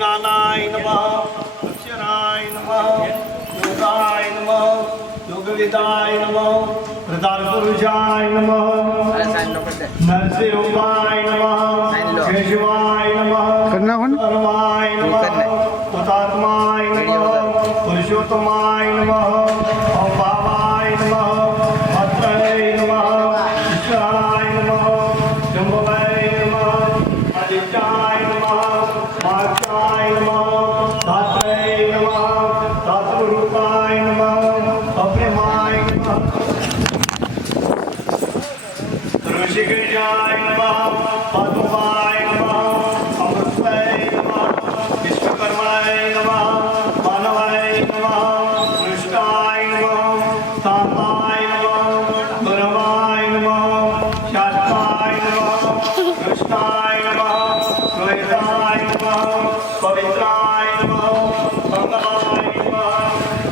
ज्ञानाय नमः अक्षराय नमः योगाय नमः योगविदाय नमः प्रधानपुरुषाय नमः नरसिंहाय नमः केशवाय नमः सर्वाय नमः हुतात्माय नमः पुरुषोत्तमाय नमः भावाय नमः भद्राय नमः ईश्वराय नमः शंभवे नमः आदित्याय नमः मार्गाय नमः धात्रे नमः धातुरूपाय नमः अप्रेमाय नमः ऋषिकेशाय नमः पद्माय नमः अमृताय नमः विश्वकर्माय नमः मानवाय नमः कृष्णाय नमः सामाय नमः गुरवाय नमः शास्त्राय नमः कृष्णाय नमः द्वैताय नमः पवित्राय नमः मंगलाय नमः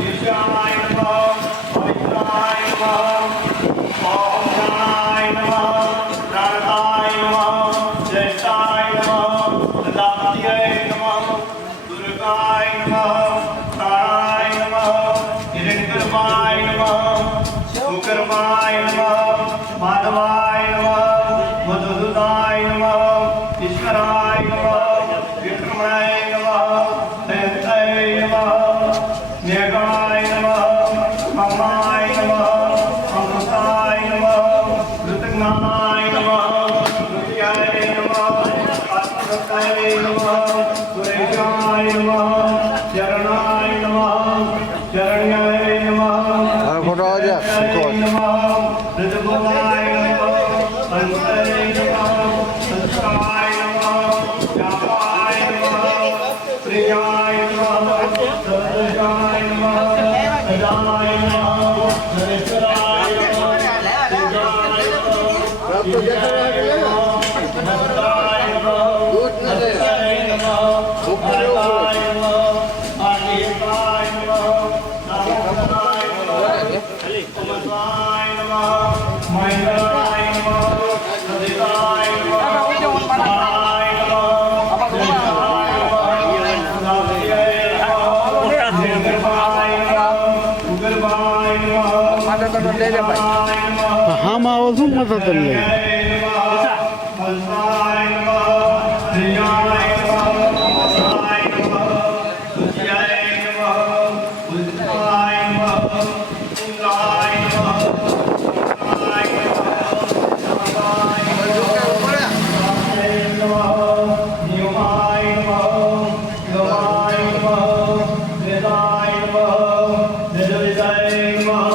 ईशाय नमः पवित्राय नमः ओम ज्ञानाय नमः प्राणाय नमः ज्येष्ठाय नमः ददात्यै नमः दुर्गाय नमः प्राणाय नमः हिरण्यगर्भाय नमः सुकर्माय नमः माधवाय नमः मधुसूदनाय नमः ईश्वराय नमः विक्रमाय नमः दयन्ताय नमः मेघाय नमः ममाय नमः अमृताय नमः कृतज्ञानाय नमः कृत्याय नमः आत्मकाय नमः सुरेशाय नमः शरणाय नमः शरण्याय नमः नमः ऋतुभवाय नमः संताय नमः संस्काराय नमः व्यापाय नमः प्रियाय नमः सदृशाय नमः सदाय नमः नरेश्वराय नमः सिद्धाय नमः भद्राय नमः भद्राय नमः भरताय नमः आदिताय नमः नामकाय नमः उमसाय नमः महेन्द्राय नमः सदिताय नमः नाराय नमः जयकाय नमः नाभ्याय नमः निर्गर्भाय नमः उगर्भाय नमः निर्गर्भाय नमः હા માં આવો શું મદદ તમને हंसाय नमः प्रियाय नमः हंसाय नमः तुझ्याय नमः उद्धाय नमः इंद्राय नमः इंद्राय नमः नियमाय नमः गवाय नमः वेदाय नमः वेदविदाय नमः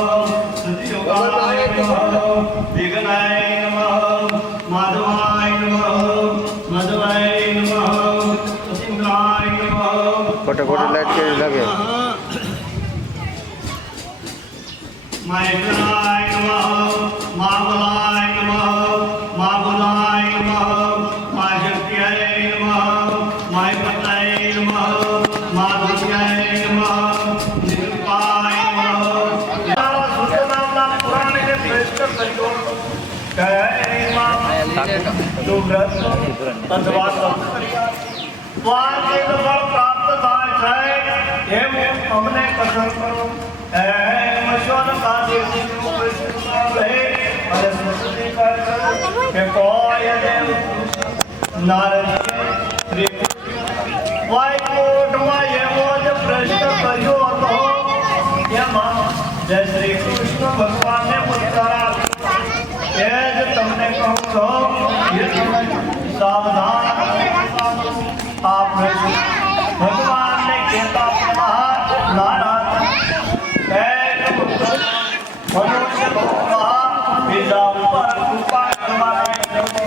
सत्ययोगाय नमः विघ्नाय नमः माधवाय नमः मधवाय नमः सिंहाय नमः ખોટે ખોટી લાઈટ કેવી લાગે महेन्द्राय नमः मामलाय नमः मामलाय नमः माशक्त्याय नमः मायपताय नमः माधुर्याय नमः निरूपाय नमः सुतनामना पुराण के श्रेष्ठ करियो कहे मां जो व्रत अथवा तप करिया द्वार के फल प्राप्त થાય છે એમ અમને કથન કરો એમ ઈશ્વર પાસે હે અને સ્મૃતિ કર કે કોઈ દેવ નારદ શ્રી વાયકોટમાં એવો જ પ્રશ્ન કર્યો હતો એમાં જય શ્રી કૃષ્ણ ભગવાનને ઉત્તર આપ્યો એ જ તમને કહું છું એ તમે સાવધાન આ પ્રશ્ન ભગવાનને કહેતા નારાજ મનુષ્ય લોકમાં બીજા ઉપર કૃપા કરવાની અને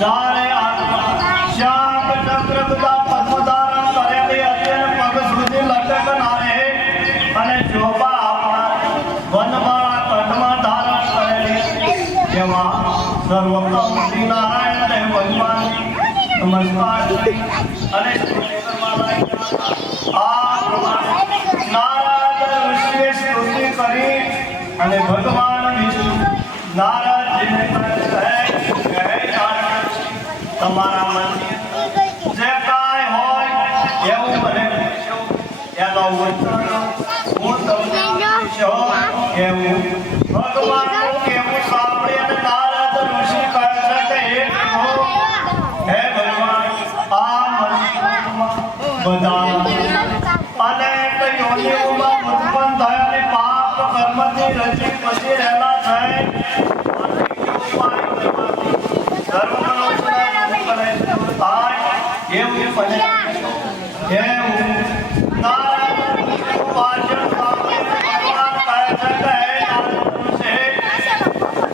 ચારે શ્યામ ચક્ર બધા પદ્મધારણ કરે સર્વપ્રથમ શ્રી નારાયણ દેવ ભગવાન નમસ્કાર કરી અને સ્તુતિ કરવા લાગ્યા. આ પ્રમાણે નારદ ઋષિએ સ્તુતિ કરી અને ભગવાન વિષ્ણુ નારદજીને કહે તમારા મનની જે કાંઈ હોય એવું મને પૂછો, એનો ઉત્તર હું તમને આપીશો. એવું ભગવાનનું કહેવું સાંભળી અને નારદ ઋષિ કહે છે કે હે પ્રભુ, હે ભગવાન, આ મનુષ્યમાં બધા અનેક યોનિઓમાં ઉત્પન્ન થયેલી પાપ કર્મથી રચી પછી રહેલા છે. ધર્મનો એવું બને એવું નારાયણ વાચન ભગવાન કહે છે કે હે નારદ ઋષિ,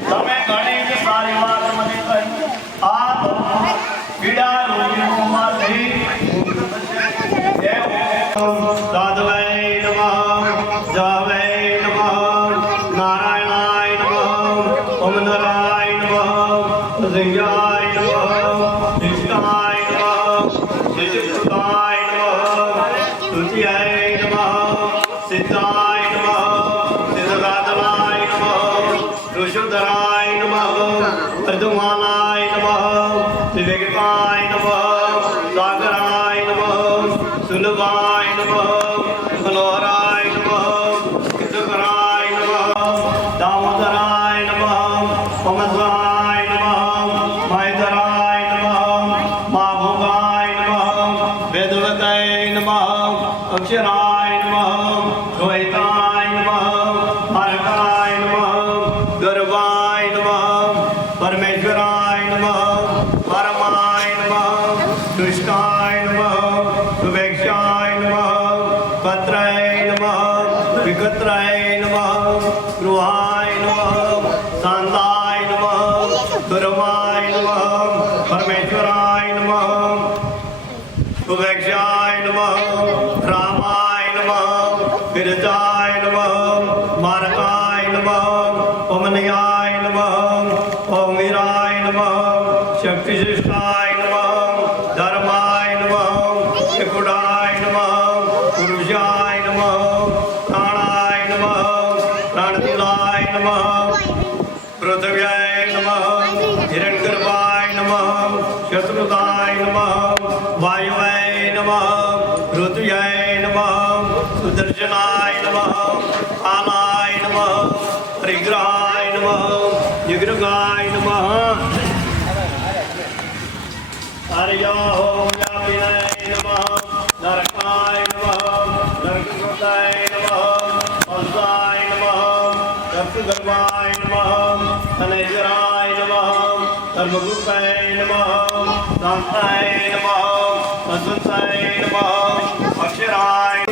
તમે ઘણી જ સારી વાત મને કહી. આ પીડા રોગીઓમાંથી સાધવે નમઃ, જાવે નમઃ, નારાયણાય નમઃ, ઓમ નારાયણ નમઃ, સિંહાય નમઃ, નિષ્ઠાય નમઃ, નિષ્ઠાય નમઃ, તુતિયાય નમઃ, સિદ્ધાય નમઃ, સિદ્ધરાધનાય નમઃ, ઋષુધરાય નમઃ, અર્ધમાલાય નમઃ, વિવેકાય નમઃ, સાગરાય નમઃ, સુલભાય નમઃ, મનોહરાય નમઃ, કિશોરાય નમઃ, દામોદરાય નમઃ, પમદ્રાય નમઃ, મહેધરાય નમઃ, મહાભોગાય નમઃ, વેદવતાય નમઃ, અક્ષરાય નમઃ, રોહિતાય નમઃ, માર્ગાય નમઃ, ગર્ભાય નમઃ, પરમેશ્વરાય નમઃ, પરમાય નમઃ, દુષ્ટાય નમઃ, સુભેક્ષાય નમઃ, પત્રાય નમઃ, વિગત્રાય નમઃ, ગૃહાય નમઃ, શાંતાય નમઃ, ધર્માય નમઃ, પરમેશ્વરાય નમઃ, સુભેક્ષાય નમઃ, રામાય નમઃ, વિરજાય નમઃ, માર્ગાય નમઃ, પવનયાય નમઃ, પૌમીરાય નમઃ, શક્તિશિષ્ટાય નમઃ, ધર્માય નમઃ, એકુડાય નમઃ, પુરુષાય નમઃ, પ્રાણાય નમઃ, પ્રાણતિલાય નમઃ, પૃથ્વ્યાય નમઃ, હિરણ્યગર્ભાય નમઃ, શત્રુદાય નમઃ, વાયુવાય નમઃ, ઋતુયાય નમઃ, સુદર્શનાય નમઃ, કાલાય નમઃ, પરિગ્રહાય નમઃ, નિગ્રહાય નમઃ, આર્યાહો વ્યાપિનાય નમઃ, નરકાય નમઃ, નરકૃતાય નમઃ, હંસાય નમઃ, રક્તગર્ભાય નમઃ, ધનેજરાય નમઃ, ધર્મગુપ્તાય નમઃ, શાંતાય નમઃ, અસંતાય નમઃ, અક્ષરાય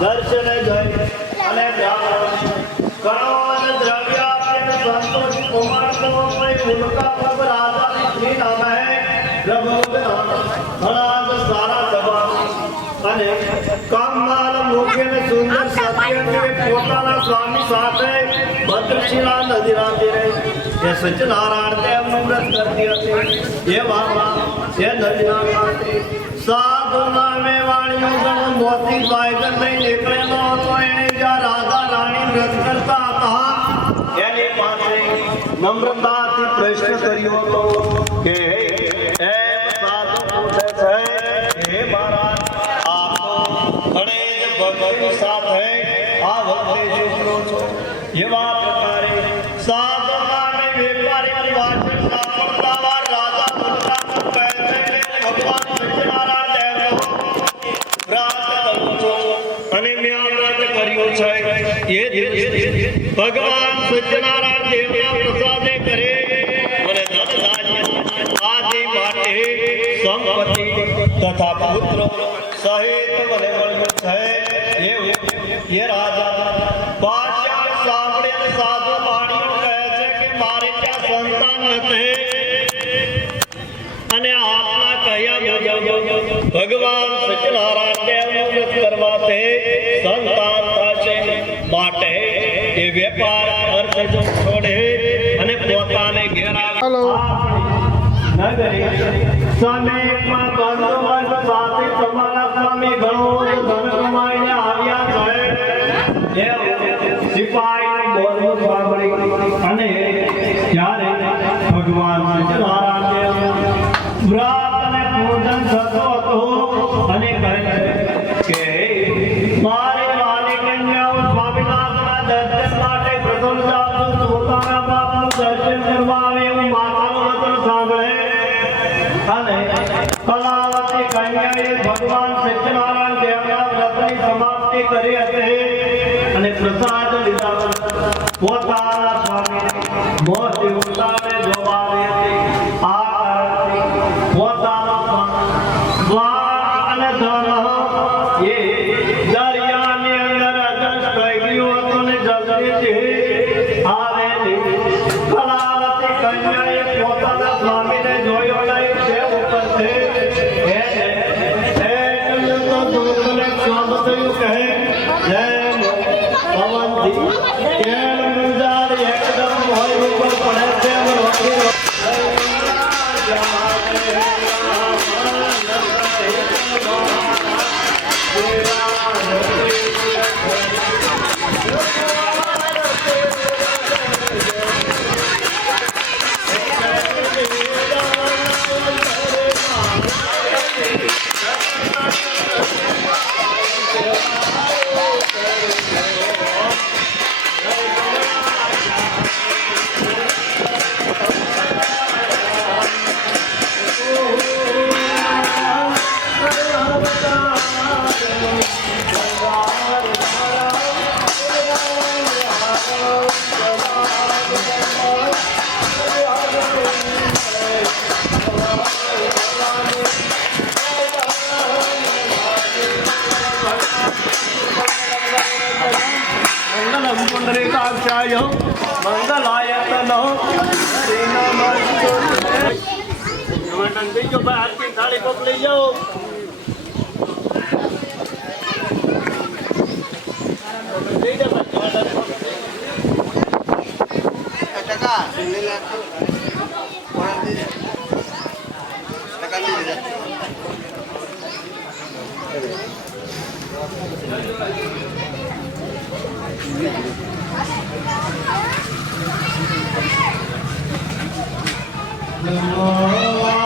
દર્શન જય અને બ્રાહ્મણ દ્રવ્ય સંતોષ કુમાર ઉનકા પ્રભ રાજા શ્રી નામ હૈ પ્રભુ ઘણા સારા સભા અને કામમાલ મુખ્ય ને સુંદર સત્ય પોતાના સ્વામી સાથે ભદ્રશિલા નદીના તીરે એ સત્યનારાયણ દેવનું વ્રત કરતી હતી. એ બાબા એ નદીના કાંઠે સાધુ નામે વાણીઓ ગણ મોતી બાયગર લઈ નીકળેલો હતો. એને જ્યાં રાધા રાણી વ્રત કરતા હતા એની પાસે નમ્રતાથી પ્રશ્ન કર્યો હતો કે એમ સાધુ પૂછે છે હે મહારાજ આપ ઘણે જ ભક્તિ સાથે આ વખતે શું કરો છો? એવા પ્રકારે સાધુ નામે વેપારી વાચન સાંભળતા વાર છે એ દિવસે ભગવાન સત્યનારાયણ દેવના પ્રસાદે કરે અને ધન ધાન્ય આદિ માટે સંપત્તિ તથા પુત્ર સહિત મને મળ્યું છે એવું એ રાજા પાછળ સાંભળીને સાધુ વાણીઓ કહે છે કે મારે ત્યાં સંતાન નથી અને આપના કહ્યા મુજબ ભગવાન સત્યનારાયણ દેવનું વ્રત કરવાથી સંતાન થશે માટે એ વેપાર અર્થ છોડે અને પોતાને ઘેર હલો. નગરી સમીપમાં બંધુવર્ગ સાથે તમારા સ્વામી ઘણું ધન કમાઈને આવ્યા છે એવું સિપાહીનું બોલવું સાંભળી અને ત્યારે ભગવાન સત્યનારાયણ દેવ વ્રત અને પૂજન થતો હતો અને કહે કે મારી વાલી કન્યાઓ સ્વામિનાથના દર્શન માટે પ્રથમ જાઉં છું પોતાના બાપનું દર્શન કરવા આવે એવું માતાનું વચન સાંભળે અને કલાવતી કન્યાએ ભગવાન સત્યનારાયણ દેવના વ્રતની સમાપ્તિ કરી હતી અને પ્રસાદ લીધા પોતાના સ્વામી મોતી ઉતારે જોવા હતી આ કારણથી પોતાનો સ્વામ અને ધન એ દરિયાની અંદર અદૃશ્ય થઈ ગયું હતું ને જલ્દીથી આવેલી કલાવતી કન્યાએ પોતાના સ્વામીને જોયો નહીં તે ઉપરથી એને તો દુઃખને ક્ષોભ થયું કહે જય પવનથી કેળ મુંજાર એકદમ હોય ઉપર પડે છે અને રોકી મંગલમ મંગલાય તનો થઈ ગયો ભાઈ આરતી થાળી કોક લઈ જાઓ Namo